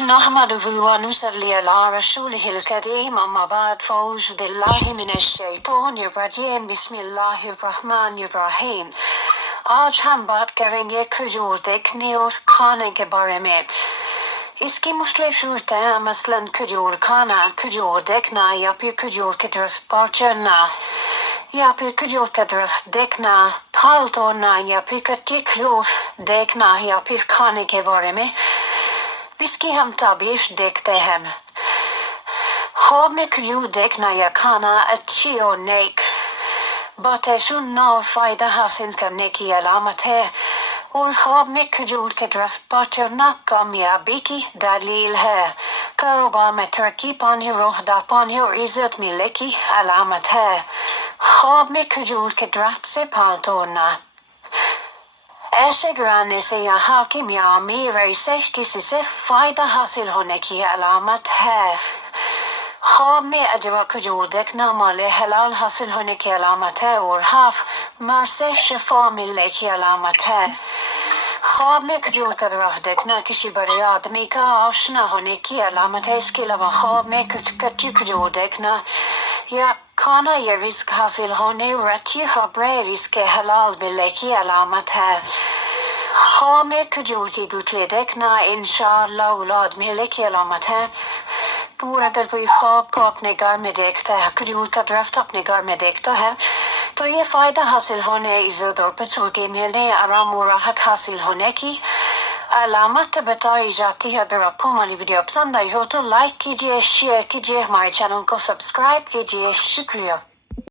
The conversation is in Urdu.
نحمده ونصلي على رسوله الكريم أما بعد فأعوذ بالله من الشیطان الرجیم بسم اللہ الرحمن الرحیم. آج ہم بات کریں گے کھجور دیکھنے اور کھانے کے بارے میں. اس کی مختلف صورتیں ہیں، مثلاً کھجور کھانا، کھجور دیکھنا یا پھر کھجور کی طرف پر چلنا یا پھر کھجور کی طرف دیکھنا، پھل توڑنا یا پھر کچی کھجور دیکھنا یا پھر کھانے کے بارے میں. اس کی ہم تعبیر دیکھتے ہیں. خواب میں کھجور دیکھنا یا کھانا اچھی اور نیک باتیں سننا اور فائدہ حاصل کرنے کی علامت ہے، اور خواب میں کھجور کی طرف پر چلنا کامیابی کی دلیل ہے. کاروبار میں ترقی پانے، عہدہ پانے اور عزت ملنے کی علامت ہے. خواب میں کھجور کے درخت سے پھل توڑنا ایسے گرانے سے یہاں کی معامیر سے کسی سے فائدہ حاصل ہونے کی علامت ہے. خواب میں اجوا کھجور دیکھنا مال حلال حاصل ہونے کی علامت ہے اور مر سے شفا ملنے کی علامت ہے. خواب میں کھجور کا درخت دیکھنا کسی بڑے آدمی کا آشنا ہونے کی علامت ہے. اس کے علاوہ خواب میں کچی کھجور دیکھنا یا کھانا یا رزق حاصل ہونے اور اچھی خبریں رزق حلال ملنے کی علامت ہے. خواب میں کھجور کی گٹھلی دیکھنا انشاءاللہ اولاد ملنے کی علامت ہے. اور اگر کوئی خواب کو اپنے گھر میں دیکھتا ہے، کھجور کا درخت اپنے گھر میں دیکھتا ہے، تو یہ فائدہ حاصل ہونے، عزت اور بزرگی ملنے، آرام و راحت حاصل ہونے کی علامت بتائی جاتی ہے. اگر آپ کو ہماری ویڈیو پسند آئی ہو تو لائک کیجیے، شیئر کیجیے، ہمارے چینل کو سبسکرائب کیجیے. شکریہ.